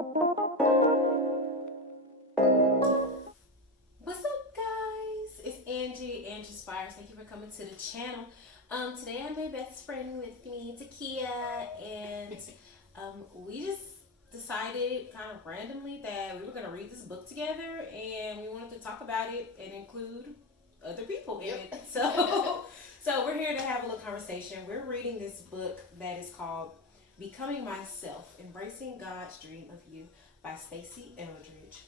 What's up, guys? It's Angie Spires. Thank you for coming to the channel. Today I have my best friend with me, Takia, and we just decided kind of randomly that we were going to read this book together, and we wanted to talk about it and include other people in it. So we're here to have a little conversation. We're reading this book that is called Becoming Myself: Embracing God's Dream of You by Stasi Eldredge.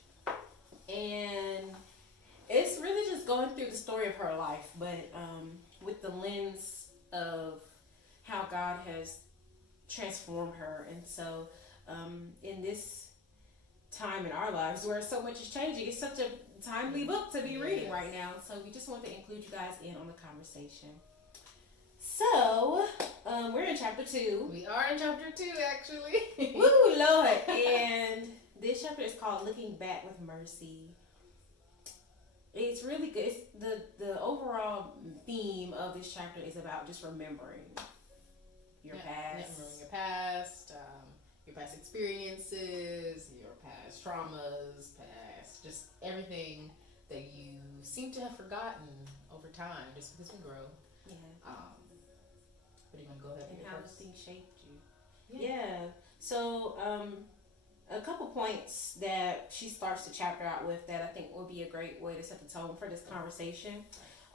And it's really just going through the story of her life, but with the lens of how God has transformed her. And so, in this time in our lives where so much is changing, it's such a timely book to be reading right now. So we just want to include you guys in on the conversation. So, we're in chapter 2. We are in chapter 2, actually. Woo, Lord. And this chapter is called Looking Back with Mercy. It's really good. It's the overall theme of this chapter is about just remembering your past. Remembering your past experiences, your past traumas, just everything that you seem to have forgotten over time, just because we grow. Yeah. But you want to go ahead and and how first? things shaped you. Yeah. So, a couple points that she starts the chapter out with that I think will be a great way to set the tone for this conversation.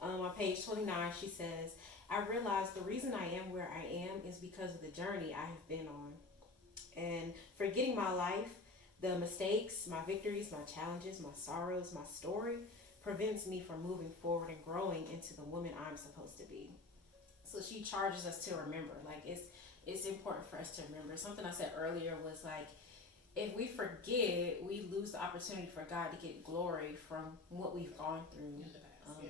On page 29, she says, I realize the reason I am where I am is because of the journey I have been on. And forgetting my life, the mistakes, my victories, my challenges, my sorrows, my story prevents me from moving forward and growing into the woman I'm supposed to be. So she charges us to remember. Like, it's important for us to remember. Something I said earlier was like, if we forget, we lose the opportunity for God to get glory from what we've gone through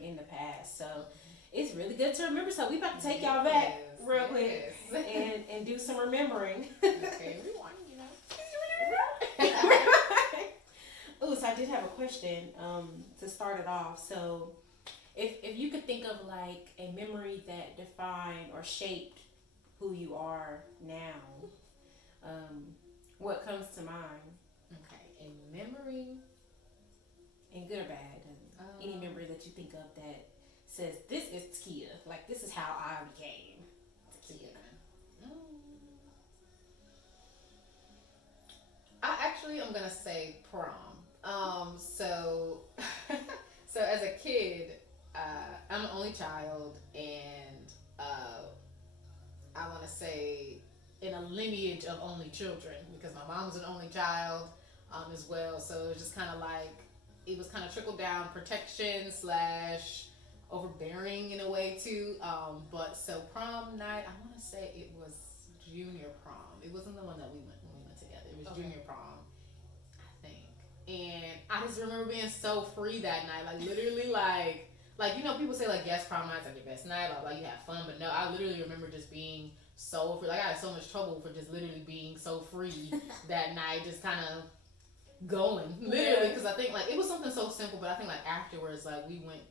in the past. So it's really good to remember. So we about to take y'all back real quick and do some remembering. Okay, rewind, Ooh, so I did have a question to start it off. So if you could think of like a memory that defined or shaped who you are now, what comes to mind? Okay, a memory, and good or bad, any memory that you think of that says this is Takia, like this is how I became Takia. I'm gonna say prom. So as a kid, I'm an only child, and I want to say in a lineage of only children, because my mom was an only child as well. So it was just kind of like, it was kind of trickled down protection / overbearing in a way too. But so prom night, I want to say it was junior prom. It wasn't the one that we went when we went together. It was junior prom, I think. And I just remember being so free that night. Like literally like people say like yes, prom night's like your best night, blah blah, you have fun. But no, I literally remember just being so free. Like I had so much trouble for just literally being so free that night, just kind of going literally, because I think like it was something so simple, but I think like afterwards, like we went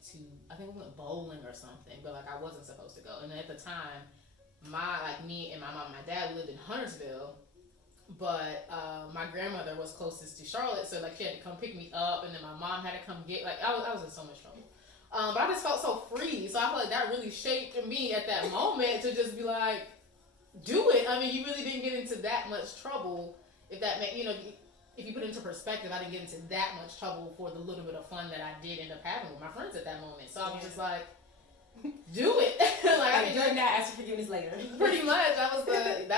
bowling or something, but like I wasn't supposed to go. And at the time, me and my mom and my dad lived in Huntersville, but my grandmother was closest to Charlotte, so like she had to come pick me up, and then my mom had to come get, like I was in so much trouble. But I just felt so free, so I feel like that really shaped me at that moment to just be like, do it. I mean, you really didn't get into that much trouble, if that meant, if you put it into perspective, I didn't get into that much trouble for the little bit of fun that I did end up having with my friends at that moment. So I was just like, do it. Like you're not asking forgiveness later. Pretty much, that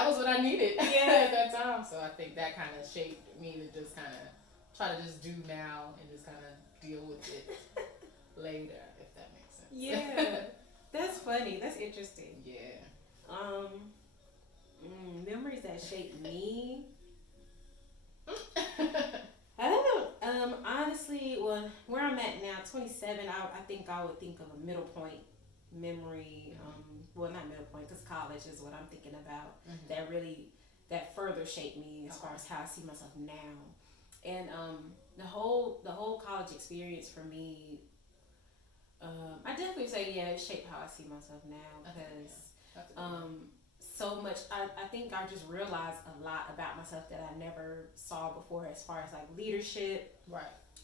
was what I needed at that time. So I think that kind of shaped me to just kind of try to just do now and just kind of deal with it later, if that makes sense. Yeah, that's funny. That's interesting. Yeah. Memories that shaped me. I don't know. Honestly, well, where I'm at now, 27, I think I would think of a middle point memory. Well, not middle point, because college is what I'm thinking about. That further shaped me as far as how I see myself now. And the whole college experience for me, I definitely say it shaped how I see myself now, because so much. I think I just realized a lot about myself that I never saw before, as far as like leadership. Right.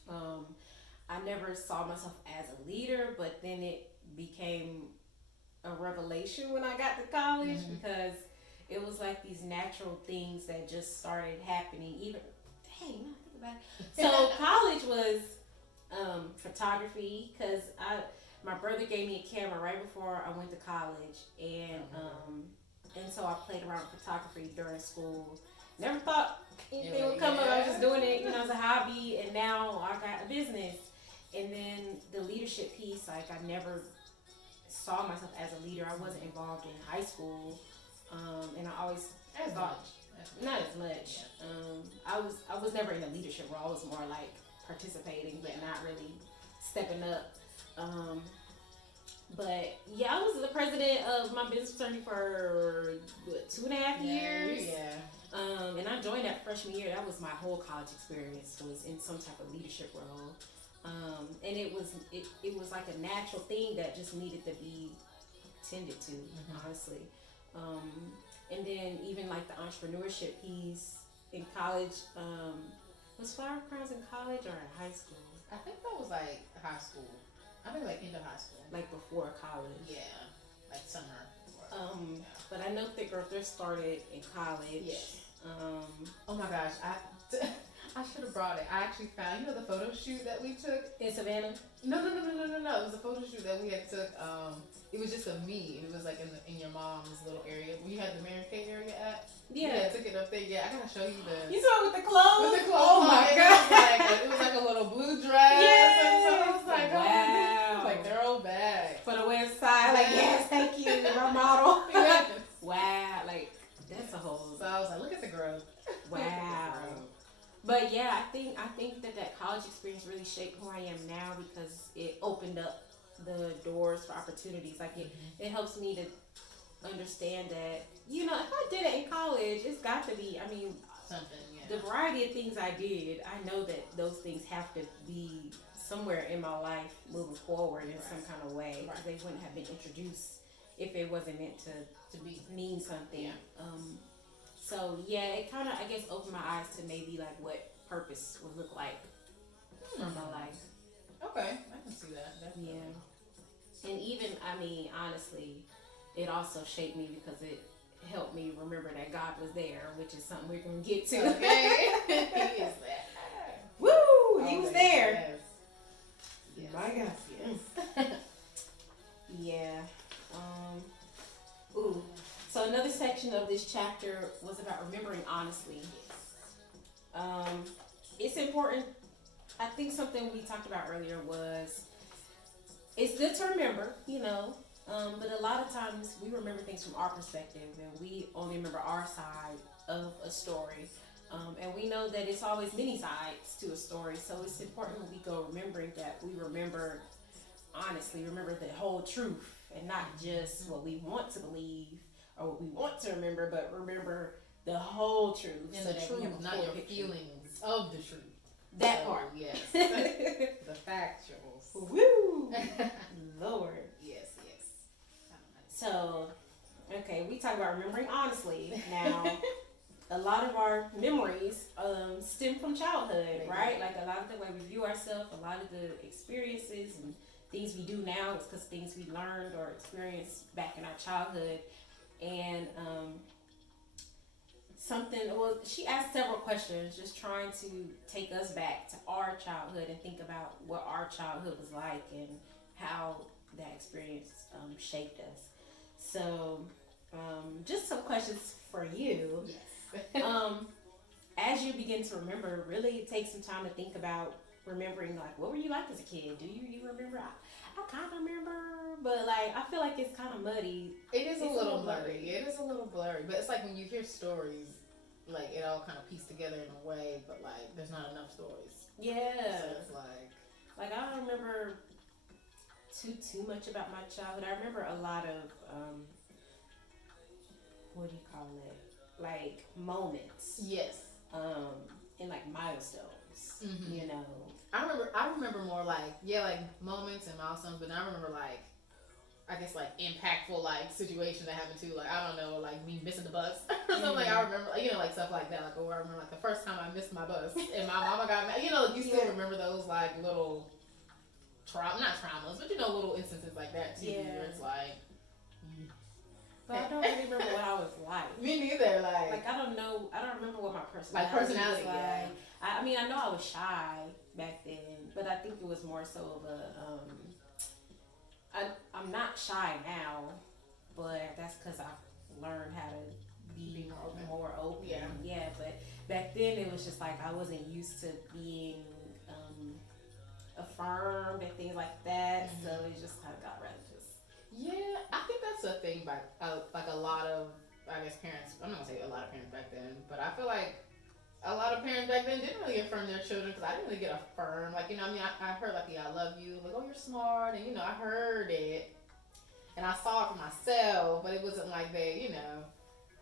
Um, I never saw myself as a leader, but then it became a revelation when I got to college because it was like these natural things that just started happening. Even, dang, now I think about it. So college was photography because my brother gave me a camera right before I went to college, and so I played around with photography during school. Never thought anything would come up. I was just doing it, as a hobby, and now I got a business. And then the leadership piece, like I never saw myself as a leader. I wasn't involved in high school, and I always thought not as much. I was never in a leadership role. I was more like participating, but not really stepping up. But yeah, I was the president of my business fraternity for 2.5 years. And I joined that freshman year. That was my whole college experience, was in some type of leadership role. And it was like a natural thing that just needed to be tended to, honestly. And then even like the entrepreneurship piece in college, was Flower Crowns in college or in high school? I think that was like high school. I think like end of high school. Like before college. Yeah, like summer. But I know Thick Girl Thrift started in college. Yes. Oh my gosh, I should have brought it. I actually found, the photo shoot that we took in Savannah. No. It was a photo shoot that we had took. It was just me. It was like in your mom's little area. We had the Mary Kay area at. Yeah, I took it up there. Yeah, I gotta show you the. You saw it with the clothes? With the clothes. Oh my god! It was like a little blue dress. Yes. And so I was like, wow. Like throwback for the website. Like yes, thank you, my model. Yes. Wow, like that's a whole. So I was like, look at the growth. Wow. But yeah, I think that college experience really shaped who I am now because it opened up the doors for opportunities. Like it helps me to understand that, if I did it in college, it's got to be, something, the variety of things I did, I know that those things have to be somewhere in my life moving forward in some kind of way. Because they wouldn't have been introduced if it wasn't meant to mean something. Yeah. So yeah, it kind of, I guess, opened my eyes to maybe like what purpose would look like for my life. Okay, I can see that. Definitely. Yeah. And even, honestly, it also shaped me because it helped me remember that God was there, which is something we're going to get to. Okay. He is there. Woo! He was there. Yes. My God. Yes. Yeah. Ooh. So another section of this chapter was about remembering honestly. It's important. I think something we talked about earlier was it's good to remember, but a lot of times we remember things from our perspective and we only remember our side of a story. And we know that it's always many sides to a story. So it's important when we go remembering that we remember honestly, remember the whole truth and not just what we want to believe or what we want to remember, but remember the whole truth. And the truth, not your feelings of the truth. That part. Yes. The factuals. Woo! Lord. Yes. So, okay, we talk about remembering honestly. Now, a lot of our memories stem from childhood, right? Like a lot of the way we view ourselves, a lot of the experiences and things we do now is because things we learned or experienced back in our childhood. And she asked several questions, just trying to take us back to our childhood and think about what our childhood was like and how that experience shaped us. So, just some questions for you. Yes. As you begin to remember, really take some time to think about remembering, like, what were you like as a kid? Do you remember? I kind of remember, but like I feel like it's kind of muddy. It is a little blurry. It is a little blurry, but it's like when you hear stories, like it all kind of pieced together in a way, but like there's not enough stories. Yeah. So it's like I don't remember too much about my childhood. I remember a lot of what do you call it? Like moments. Yes. And like milestones. I remember more like moments and milestones, but I remember like I guess like impactful like situation that happened to like I don't know like me missing the bus or something. Like I remember like, like stuff like that. Like I remember like the first time I missed my bus and my mama got mad. You still remember those like little not traumas, but little instances like that too. Where it's like. But I don't really remember what I was like. Me neither. Like I don't know. I don't remember what my personality was like. Yeah. I mean, I know I was shy back then, but I think it was more so of a. I'm not shy now, but that's because I've learned how to be more open. Yeah. But back then it was just like I wasn't used to being affirmed and things like that, so it just kind of got rather just. Yeah, I think that's a thing by like a lot of I guess parents. I'm not gonna say a lot of parents back then, but I feel like a lot of parents back then didn't really affirm their children because I didn't really get affirmed. Like I heard like I love you, like oh you're smart, and I heard it, and I saw it for myself, but it wasn't like they.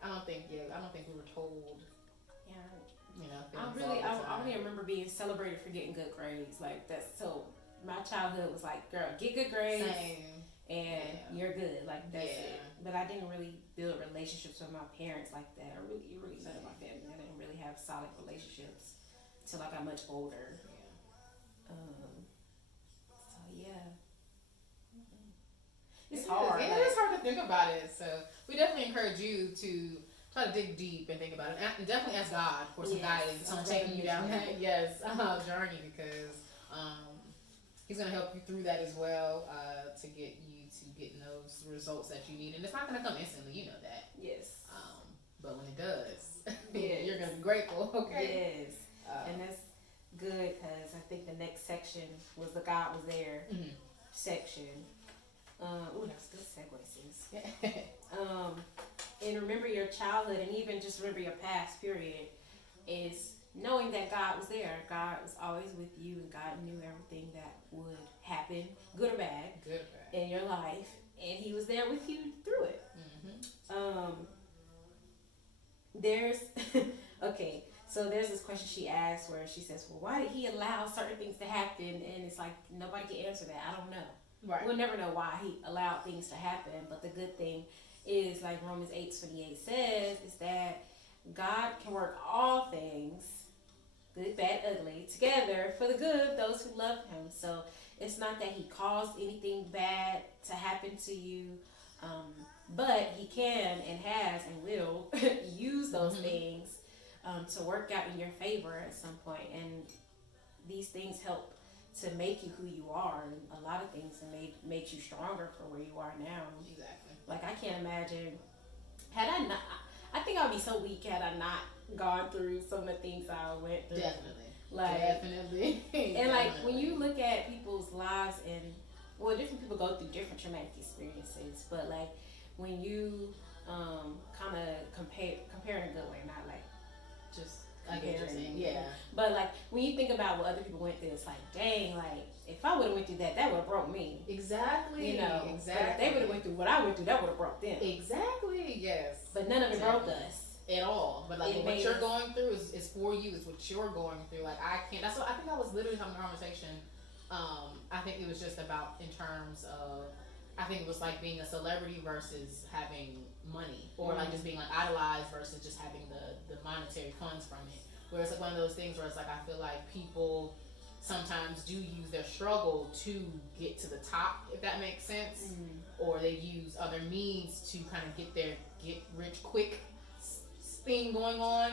I don't think we were told. Yeah. I only remember being celebrated for getting good grades. Like that's so. My childhood was like, girl, get good grades. Same. And you're good, like that's it. But I didn't really build relationships with my parents like that. None of my family. I didn't really have solid relationships until I got much older. Yeah. So yeah. It's hard. It's hard to think about it. So we definitely encourage you to try to dig deep and think about it, and definitely ask God for some guidance on taking you down that journey because He's gonna help you through that as well to get you to getting those results that you need, and it's not gonna come instantly. You know that. Yes. But when it does, you're gonna be grateful. Okay. Yes. And that's good because I think the next section was the God was there section. Ooh, that's a good segue, sis. And remember your childhood, and even just remember your past period is knowing that God was there. God was always with you, and God knew everything that would happen, good or bad, in your life, and He was there with you through it. There's okay. So there's this question she asked where she says, well, why did He allow certain things to happen? And it's like, nobody can answer that. I don't know. Right. We'll never know why He allowed things to happen. But the good thing is, like Romans 8:28 says, is that God can work all things, good, bad, ugly, together for the good of those who love Him. So it's not that He caused anything bad to happen to you, but He can and has and will use those things to work out in your favor at some point. And these things help to make you who you are, and a lot of things makes you stronger for where you are now. Exactly. Like I can't imagine had I not. I think I'd be so weak had I not gone through some of the things I went through. Definitely. And like when you look at people's lives, and different people go through different traumatic experiences, but like when you kind of compare in a good way, not like just comparing. Yeah. But like when you think about what other people went through, it's like, dang, like if I would have went through that would have broke me. Exactly. Exactly. But if they would have went through what I went through, that would have broke them. Exactly. Yes. But none of it broke us at all. But like what you're going through is for you. Is what you're going through. Like I can't. That's what I think. I was literally having a conversation. I think it was just about in terms of. I think it was like being a celebrity versus having money, or like just being like idolized versus just having the monetary funds from it. Where it's like one of those things where it's like I feel like people sometimes do use their struggle to get to the top, if that makes sense, or they use other means to kind of get their get rich quick thing going on.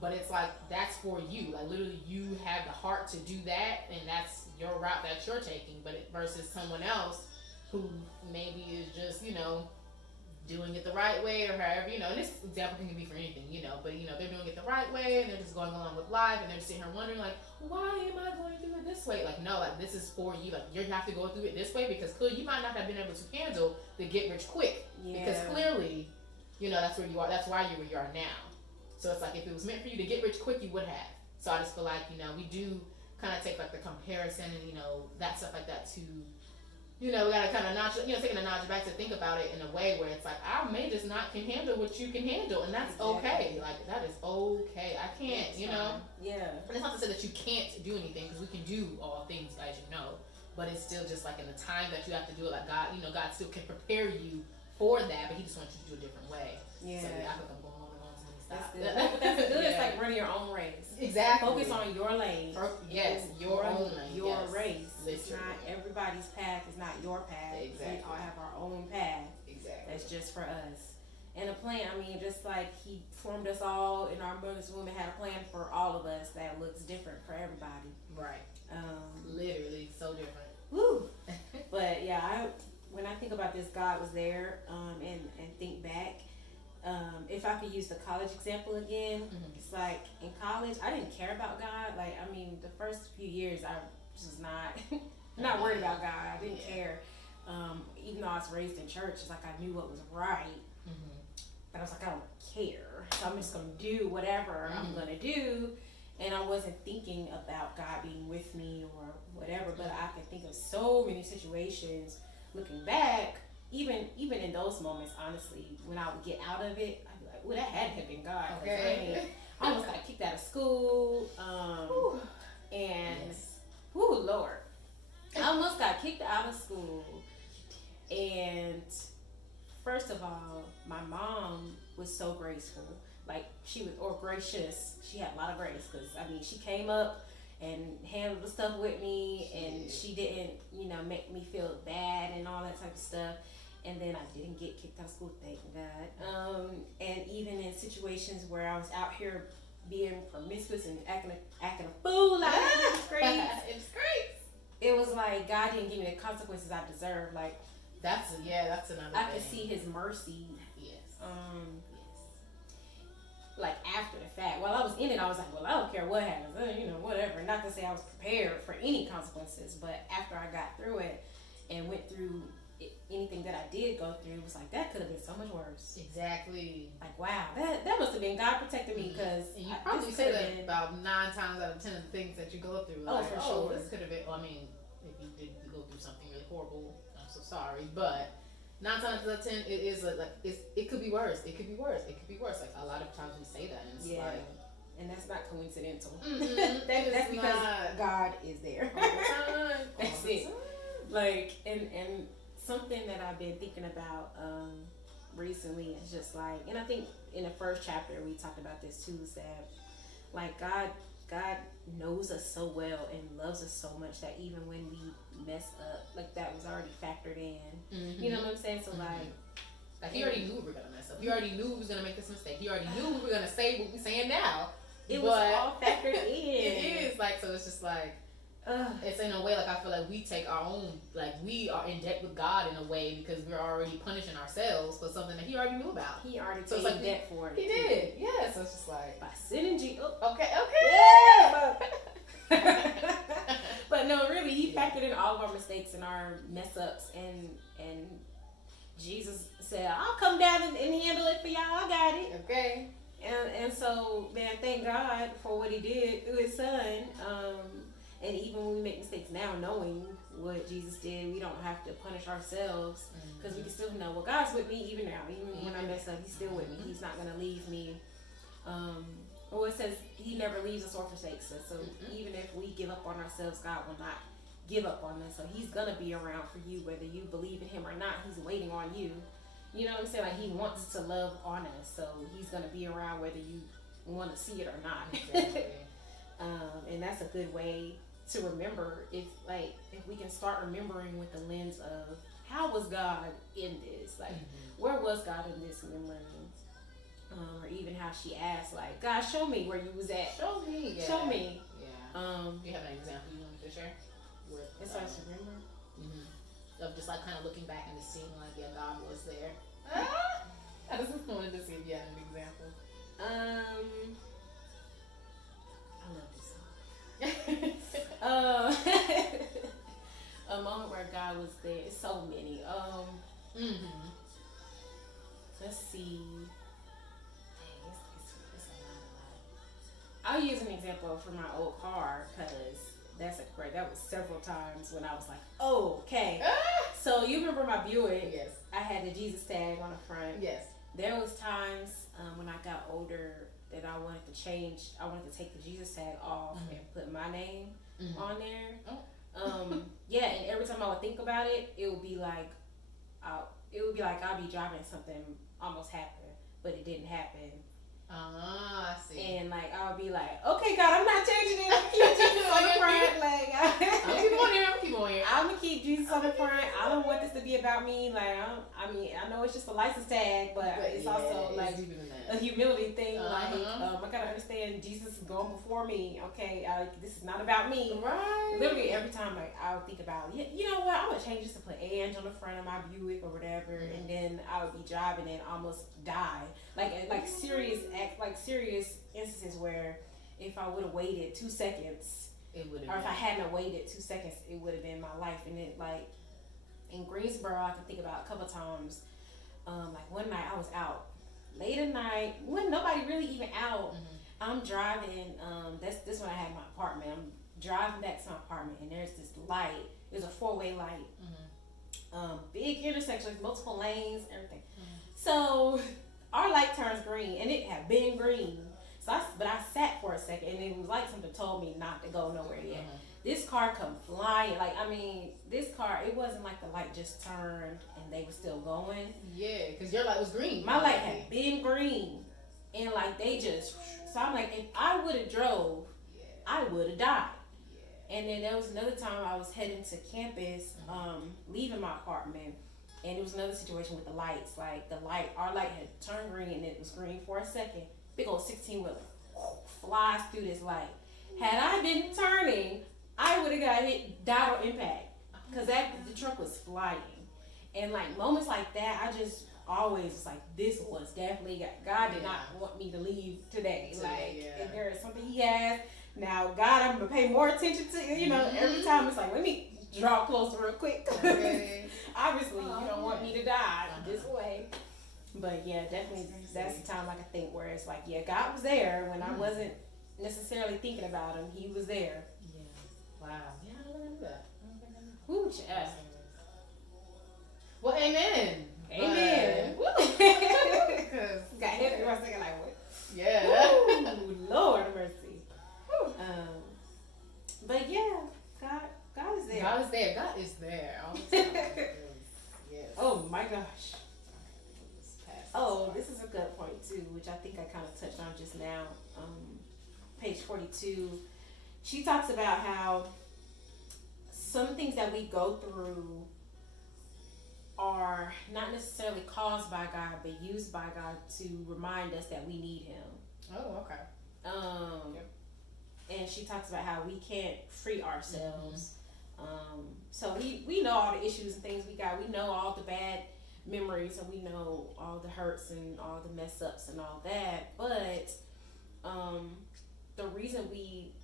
But it's like that's for you. Like literally, you have the heart to do that, and that's your route that you're taking. But versus someone else who maybe is just doing it the right way or however, and this example can be for anything, but they're doing it the right way and they're just going along with life and they're just sitting here wondering like, why am I going through it this way? Like, no, like this is for you. Like you have to go through it this way because clearly you might not have been able to handle the get rich quick because clearly, that's where you are. That's why you're where you are now. So it's like if it was meant for you to get rich quick, you would have. So I just feel like, we do kind of take like the comparison and, that stuff like that to, we gotta kind of notch, taking a notch back to think about it in a way where it's like, I may just not can handle what you can handle, and that's okay. Like, that is okay. I can't, Yeah. And it's not to say that you can't do anything, because we can do all things, as you know. but it's still just like in the time that you have to do it. Like God, God still can prepare you for that, but He just wants you to do it a different way. Yeah. So I think I'm going on and on. So That's stop. good. That's good. It's like running your own race. Exactly. Focus on your lane. Yes, your own lane. Your yes. race. Literally. It's not everybody's path. Is not your path. Exactly. We all have our own path. Exactly. That's just for us. And a plan. I mean, just like He formed us all in our mother's womb and had a plan for all of us that looks different for everybody. Right. Literally, so different. Woo. But yeah, when I think about this, God was there, and think back. If I could use the college example again, it's like in college, I didn't care about God. Like, I mean, the first few years, I was not worried about God. I didn't care. Even though I was raised in church, it's like I knew what was right. But I was like, I don't care. So I'm just going to do whatever I'm going to do. And I wasn't thinking about God being with me or whatever. But I can think of so many situations looking back, even in those moments, honestly, when I would get out of it, I'd be like, well, that had to have been God. Okay. I almost got kicked out of school. Lord. I almost got kicked out of school. And first of all, my mom was so graceful. Like, gracious. She had a lot of grace because, I mean, she came up and handled the stuff with me, and she didn't, make me feel bad and all that type of stuff. And then I didn't get kicked out of school, thank God. And even in situations where I was out here being promiscuous and acting a fool out in the streets, it was like God didn't give me the consequences I deserved. Like, that's another thing. I could see His mercy. Yes. Like after the fact, while I was in it, I was like, well, I don't care what happens, whatever. Not to say I was prepared for any consequences, but after I got through it and went through anything that I did go through, it was like, that could have been so much worse. Exactly. Like, wow, that must have been God protecting me, because you probably say that about 9 times out of 10 of the things that you go through. Oh, for sure. This could have been. Well, I mean, if you did go through something really horrible, I'm so sorry, but 9 times out of 10, it is it could be worse. It could be worse. It could be worse. Like, a lot of times we say that, and it's like, and that's not coincidental. That's because God is there all the time. That's it. Like, and something that I've been thinking about recently is just like, and I think in the first chapter we talked about this too, is that like God knows us so well and loves us so much that even when we mess up, like that was already factored in. You know what I'm saying? So like He already knew we were gonna mess up. He already knew we was gonna make this mistake. He already knew we were gonna say what we're saying now. It was all factored in. It is like, so it's just like, it's in a way like I feel like we take our own, like we are in debt with God in a way because we're already punishing ourselves for something that He already knew about. He already paid like debt for it. He did, yeah. So it's just like by sinning Jesus. Okay. Yeah, but no, really, He factored in all of our mistakes and our mess ups, and Jesus said, "I'll come down and handle it for y'all. I got it." Okay. And so, man, thank God for what He did through His Son. And even when we make mistakes now, knowing what Jesus did, we don't have to punish ourselves, because we can still know, well, God's with me even now. Even when I mess up, He's still with me. He's not going to leave me. Or it says He never leaves us or forsakes us. So even if we give up on ourselves, God will not give up on us. So He's going to be around for you, whether you believe in Him or not. He's waiting on you. You know what I'm saying? Like, He wants to love on us. So He's going to be around whether you want to see it or not. Exactly. And that's a good way to remember, if we can start remembering with the lens of, how was God in this? Like, where was God in this memory? Or even how she asked, like, God, show me where you was at. Show me. Yeah. Show me. Yeah. Do you have an example you want to share? As far as remember? Of just like kind of looking back and just seeing like, yeah, God was there. I just wanted to see if you had an example. I love this song. A moment where God was there. It's so many. Let's see. Dang, it's a lot. I'll use an example from my old car, because that was several times when I was like, oh, okay. So you remember my Buick? Yes. I had the Jesus tag on the front. Yes. There was times when I got older that I wanted to take the Jesus tag off and put my name on there. Yeah, and every time I would think about it, I'll be driving something almost happened, but it didn't happen. Ah, I see. And like I would be like, okay, God, I'm not changing it. I'm keep Jesus on the front. Like I'm keep on here. I'm keep on here. I'm gonna keep Jesus on the front. I don't want this to be about me. Like I know it's just a license tag, but it's also like a humility thing. Like I gotta understand Jesus is going before me. Okay, this is not about me. Right. Literally every time like I would think about, you know what, I'm gonna change this to put Ange on the front of my Buick or whatever, and then I would be driving and almost die. Like serious instances where if I would have waited 2 seconds, it would have. Or if I hadn't waited 2 seconds, it would have been my life. And it like in Greensboro, I can think about a couple times. Like one night I was out late at night when nobody really even out. I'm driving. This when I had my apartment. I'm driving back to my apartment, and there's this light. There's a 4-way light. Big intersection, like multiple lanes, everything. So our light turns green, and it had been green. But I sat for a second, and it was like something told me not to go nowhere yet. This car come flying. Like, I mean, this car, it wasn't like the light just turned and they were still going. Yeah, because your light was green. My light had been green. And like they just, so I'm like, if I would have drove, I would have died. And then there was another time I was heading to campus, leaving my apartment, and it was another situation with the lights. Like our light had turned green, and it was green for a second. Big old 16-wheeler flies through this light. Had I been turning, I would have got hit, died on impact, because the truck was flying. And like moments like that, I just always was like, this was definitely God did not want me to leave today. If there is something He has. Now, God, I'm gonna pay more attention to, every time it's like, let me draw closer real quick. Okay. Obviously, you don't want me to die this way. But yeah, definitely, that's the time I can think where it's like, God was there when I wasn't necessarily thinking about Him. He was there. Yeah. Wow. Yeah, I remember that. Ooh, child. Well, amen. Amen. Got hit for a second, like, what? Yeah. Ooh, Lord mercy. But yeah, God is there. God is there. God is there all the time. Yes. Oh my gosh. Oh, this is a good point too, which I think I kind of touched on just now. Page 42. She talks about how some things that we go through are not necessarily caused by God, but used by God to remind us that we need Him. Oh, okay. And she talks about how we can't free ourselves. So we know all the issues and things we got. We know all the bad memories, and we know all the hurts and all the mess ups and all that. But the reason we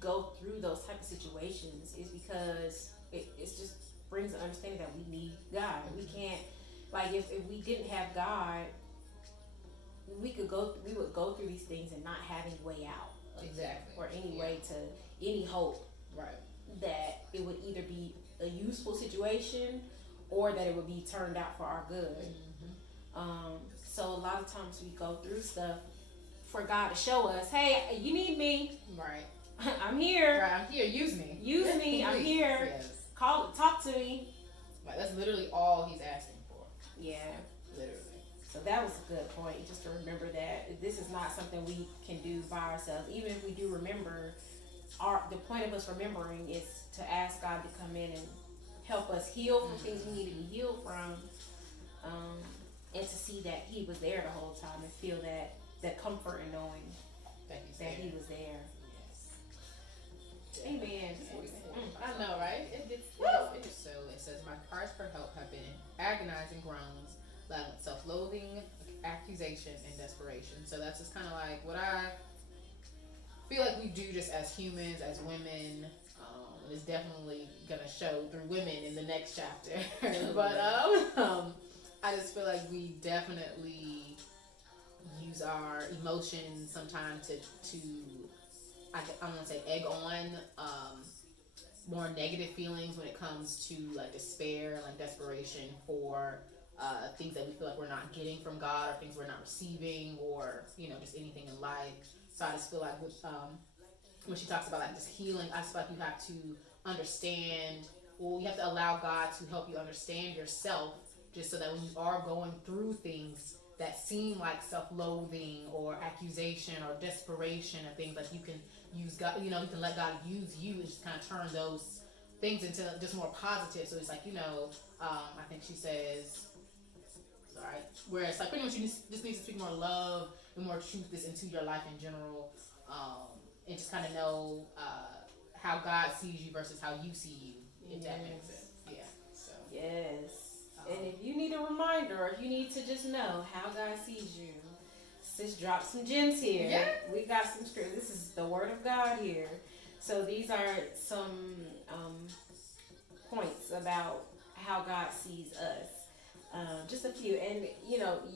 go through those type of situations is because it's just brings an understanding that we need God. We can't, like, if we didn't have God, we would go through these things and not have any way out. Exactly. Or any way to any hope. Right. That it would either be a useful situation or that it would be turned out for our good. So a lot of times we go through stuff for God to show us, hey, you need me. Right. I'm here. Right, I'm here. Use me. Use me. I'm here. Yes. Talk to me. Like, that's literally all He's asking for. Yeah. Literally. So that was a good point, just to remember that this is not something we can do by ourselves. Even if we do remember, the point of us remembering is to ask God to come in and help us heal from things we need to be healed from, and to see that He was there the whole time and feel that comfort in knowing that He was there. Yes. Amen. I know, right? It so it says, my cries for help have been agonizing groans, loud self-loathing, accusation, and desperation. So that's just kind of like what I feel like we do just as humans, as women. It's definitely gonna show through women in the next chapter. But I just feel like we definitely use our emotions sometimes to I don't want to say egg on more negative feelings when it comes to like despair, like desperation for things that we feel like we're not getting from God, or things we're not receiving, or just anything in life. So I just feel like with when she talks about like just healing, I just feel like you have to understand, or you have to allow God to help you understand yourself, just so that when you are going through things that seem like self-loathing or accusation or desperation or things, like you can use God, you can let God use you and just kind of turn those things into just more positive. So it's like, I think she says, sorry, where it's like pretty much you just need to speak more love and more truth into your life in general, and just kind of know how God sees you versus how you see you, if that makes sense. Yeah. So. Yes. And if you need a reminder, or if you need to just know how God sees you, sis drop some gems here. Yeah. We got some scripture. This is the word of God here. So these are some points about how God sees us. Just a few. And,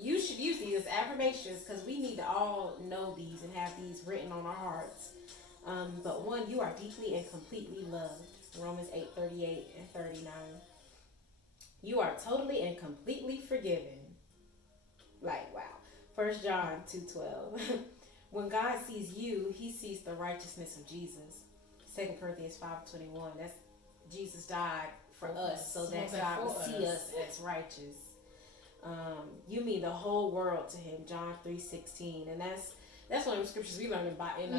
you should use these as affirmations, because we need to all know these and have these written on our hearts. But one, you are deeply and completely loved. Romans 8:38 and 39. You are totally and completely forgiven. Like, wow. 1 John 2:12. When God sees you, he sees the righteousness of Jesus. 2 Corinthians 5:21. That's Jesus died for us so that God would see us as righteous. You mean the whole world to him. John 3:16. And that's one of the scriptures we learned about in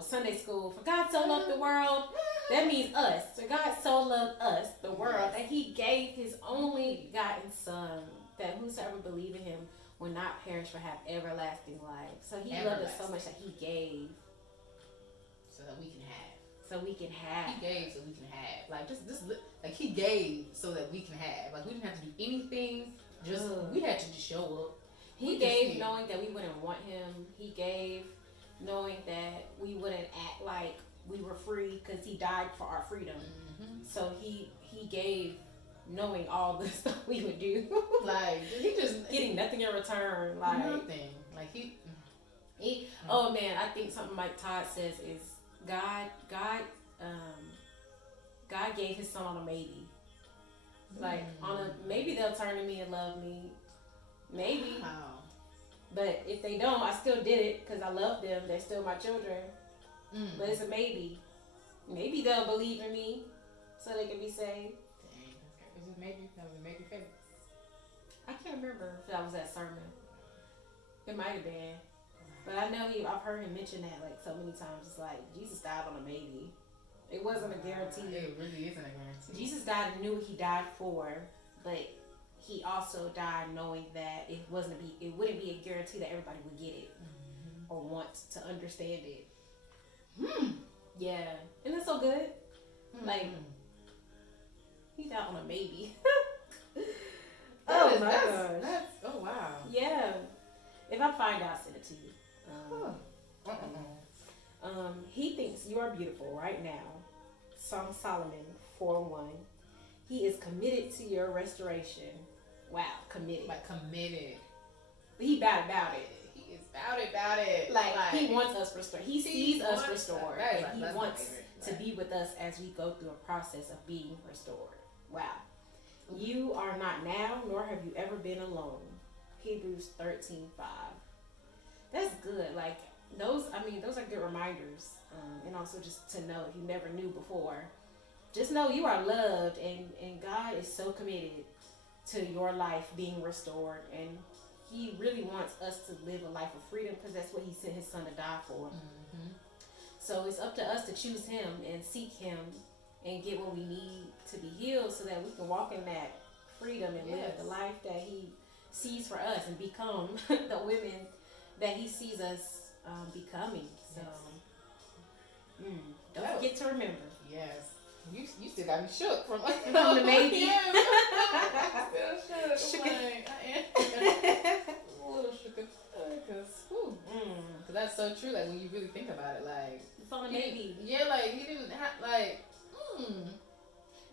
Sunday school. For God so loved the world. That means us. So God so loved us, the world, that he gave his only begotten son, that whosoever believe in him will not perish but have everlasting life. So he loved us so much that he gave. So that we can have. So we can have. He gave so we can have. Like, just like he gave so that we can have. Like, we didn't have to do anything. We had to just show up. He gave knowing that we wouldn't want him. He gave knowing that we wouldn't act like we were free, because he died for our freedom. Mm-hmm. So he gave knowing all the stuff we would do. Like, he just getting nothing in return. Like nothing. Like he oh man, I think something Mike Todd says is God gave his son on a maybe. Like on a maybe they'll turn to me and love me. Maybe. Wow. But if they don't, I still did it because I love them. They're still my children. But it's a maybe. Maybe they'll believe in me so they can be saved. Dang, that's crazy. Maybe that was a maybe faith. I can't remember if that was that sermon. It might have been. But I know I've heard him mention that like so many times. It's like Jesus died on a maybe. It wasn't a guarantee. It really isn't a guarantee. Jesus died and knew what he died for, but he also died knowing that it wouldn't be a guarantee that everybody would get it or want to understand it. Yeah, and it's so good. Like he died on a maybe. Oh my gosh! Oh wow! Yeah, if I find out, I'll send it to you. He thinks you are beautiful right now. Psalm Solomon 4:1. He is committed to your restoration. Wow, committed. Like committed. He about it. He is about it. Like he wants us restored. He sees us restored. And he wants to be with us as we go through a process of being restored. Wow. You are not now, nor have you ever been alone. Hebrews 13:5. That's good. Like those are good reminders. And also just to know if you never knew before. Just know you are loved, and God is so committed to your life being restored, and he really wants us to live a life of freedom, because that's what he sent his son to die for. So it's up to us to choose him and seek him and get what we need to be healed, so that we can walk in that freedom and live the life that he sees for us and become the women that he sees us becoming. So don't forget to remember. Yes. You still got me shook from the maybe. Yeah, still shook. A little shook. Cause that's so true. Like when you really think about it, like it's on a maybe. Yeah, like he didn't have like.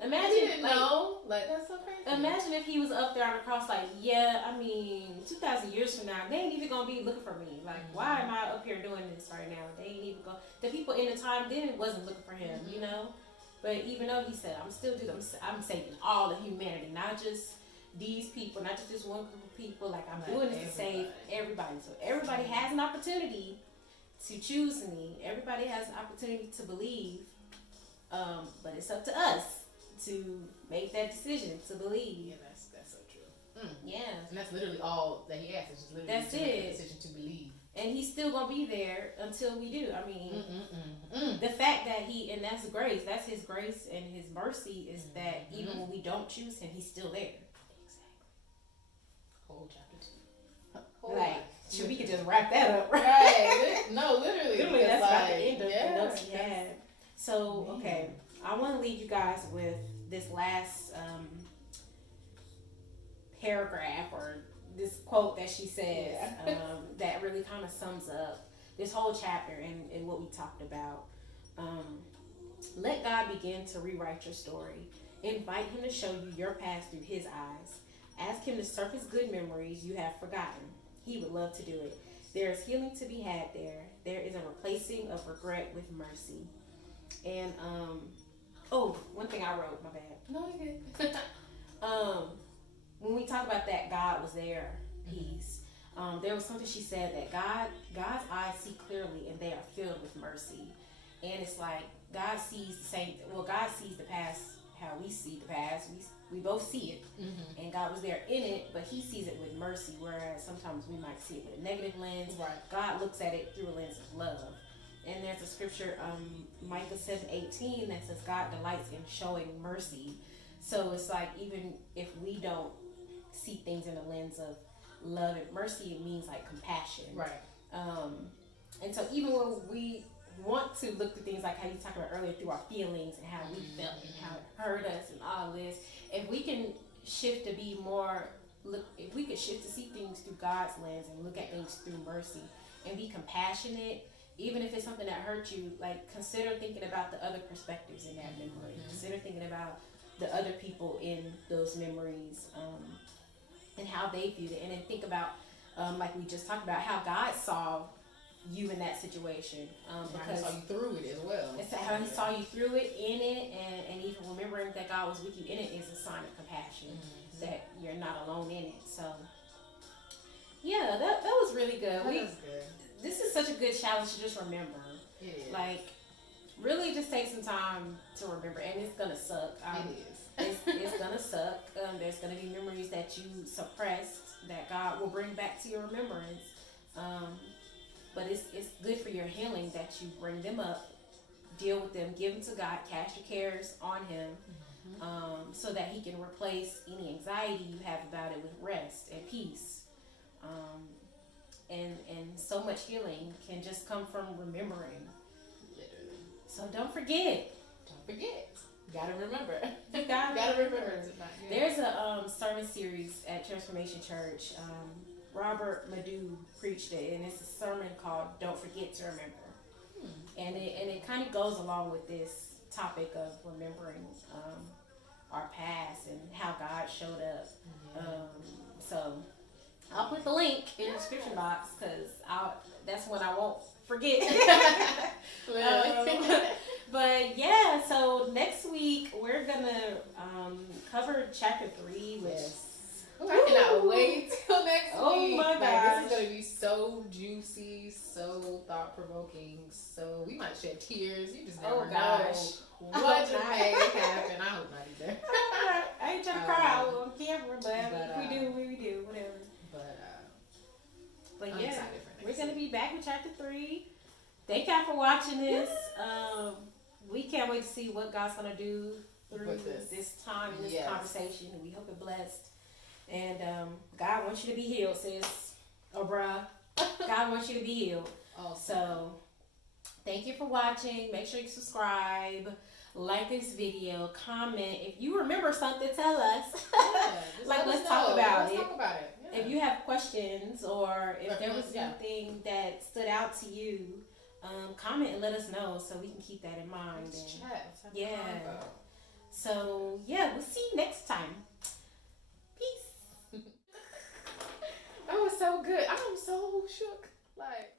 Imagine, he didn't know. Like that's so crazy. Imagine if he was up there on the cross, like, 2,000 years from now, they ain't even gonna be looking for me. Like, why am I up here doing this right now? They ain't even go. The people in the time then wasn't looking for him, you know. But even though he said, I'm saving all of humanity, not just these people, not just this one group of people. Like, I'm doing this to save everybody. So everybody has an opportunity to choose me. Everybody has an opportunity to believe, but it's up to us to make that decision to believe. Yeah, that's so true. Yeah, and that's literally all that he asks. Is just literally that's to make it. the decision to believe. And he's still gonna be there until we do. I mean, the fact that and that's grace. That's his grace and his mercy is that even when we don't choose him, he's still there. Exactly. Whole chapter 2. Should we could just wrap that up, right? Right. No, literally. Literally, that's about the end of the notes he had. So, okay, I want to leave you guys with this last paragraph or this quote that she says that really kind of sums up this whole chapter and what we talked about. Let God begin to rewrite your story. Invite him to show you your past through his eyes. Ask him to surface good memories you have forgotten. He would love to do it. There is healing to be had there. There is a replacing of regret with mercy. And one thing I wrote, my bad. No, you did. When we talk about that God was there piece, there was something she said that God's eyes see clearly and they are filled with mercy. And it's like God sees the same. Well, God sees the past how we see the past. We both see it, and God was there in it, but He sees it with mercy. Whereas sometimes we might see it with a negative lens. Right. God looks at it through a lens of love. And there's a scripture, Micah 7:18, that says God delights in showing mercy. So it's like even if we don't see things in a lens of love and mercy, it means like compassion. Right. And so even when we want to look through things like how you talked about earlier through our feelings and how we felt and how it hurt us and all this, if we can shift to be more, if we could shift to see things through God's lens and look at things through mercy and be compassionate, even if it's something that hurt you, like consider thinking about the other perspectives in that memory. Consider thinking about the other people in those memories and how they viewed it. And then think about, like we just talked about, how God saw you in that situation. Because He saw you through it as well. It's how He saw you through it, in it, and even remembering that God was with you in it is a sign of compassion, that you're not alone in it. So, yeah, that was really good. That was good. This is such a good challenge to just remember. It is. Like, really just take some time to remember, and it's gonna suck. It is. It's gonna suck. There's gonna be memories that you suppressed that God will bring back to your remembrance. But it's good for your healing that you bring them up, deal with them, give them to God, cast your cares on Him, so that He can replace any anxiety you have about it with rest and peace. And so much healing can just come from remembering. Literally. So don't forget. Don't forget. You gotta remember. You gotta remember. Yeah. There's a sermon series at Transformation Church. Robert Madu preached it, and it's a sermon called "Don't Forget to Remember," and it kind of goes along with this topic of remembering our past and how God showed up. So I'll put the link in the description box because that's when I won't forget. But yeah, so next week we're gonna cover chapter 3, which. Yes. I cannot wait till next week. Oh my gosh. This is going to be so juicy, so thought-provoking, so we might shed tears. You just never know what may happen. I hope not either. I ain't trying to cry on camera, but if we do, whatever. But I'm yeah, excited for we're going to be back with chapter 3. Thank y'all for watching this. We can't wait to see what God's going to do through this time and this conversation. We hope it blessed. And God wants you to be healed, sis. Oh, bruh. God wants you to be healed. So, thank you for watching. Make sure you subscribe. Like this video. Comment. If you remember something, tell us. Let's talk about it. Yeah. If you have questions or if there was anything that stood out to you, comment and let us know so we can keep that in mind. Let's chat. Yeah. So, we'll see you next time. Peace. That was so good. I'm so shook. Like.